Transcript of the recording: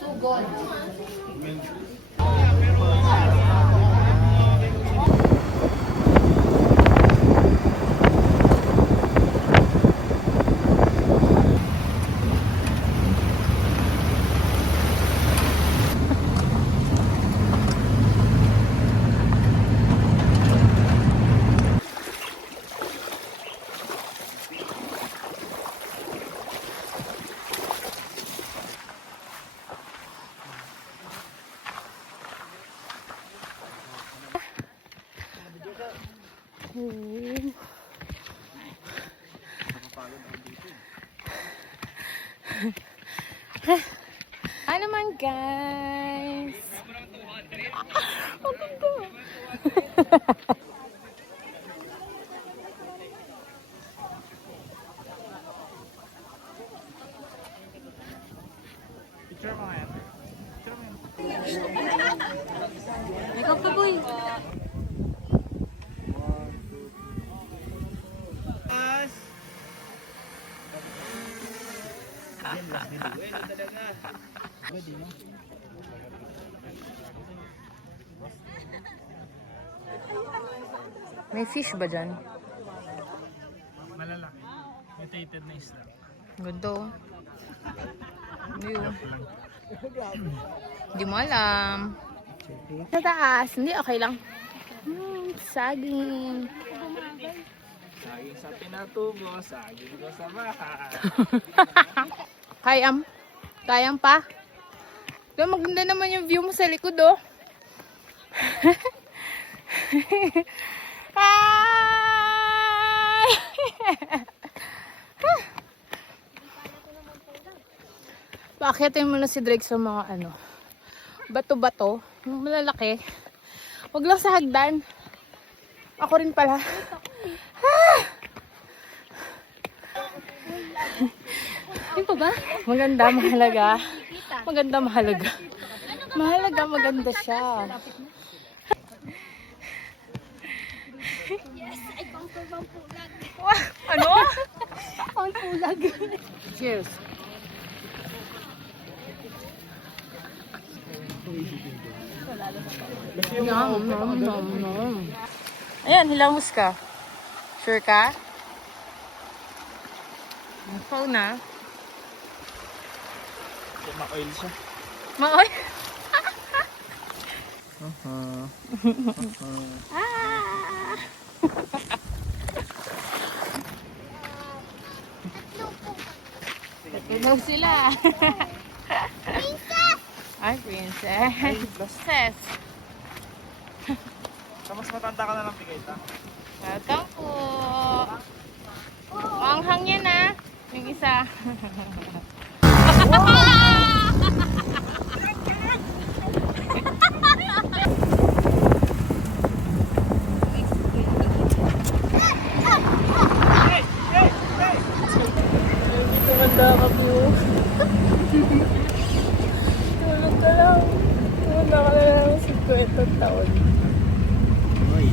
Sugod. Ano man guys? Picture mo yan. Picture mo yan. Ikaw pa boy. May fish ba dyan? Malalaki. Mutated na isda. Ganda oh. Hindi mo alam. Sa taas. Hindi, okay lang. Saging. Saging sa pinatubo, saging ko sa bahay. Kayam. Kayam pa. Pero maganda naman yung view mo sa likod oh. Hi! Paakyatin mo na si Drake sa mga ano, bato-bato, malalaki. Huwag lang sa hagdan. Ako rin pala. Ano pa ba? Maganda, mahalaga. Maganda, mahalaga. Mahalaga, maganda siya. Yes, I confirm ang pulag. Ano? Ang pulag. Cheers. Nom, nom, nom, nom. Ayan, hilamos ka. Sure ka? Napaw na. Ma-oil siya. Maoy. Ah! Tunog sila. Princess! Ay, princess. Princess. So, mas matanda ka na lang Pigayta. Welcome po. Manghang yan ah. Yung isa. Tumanda ka po. Tulog ka lang. Tumanda ka lang ng 50 taon. Uy.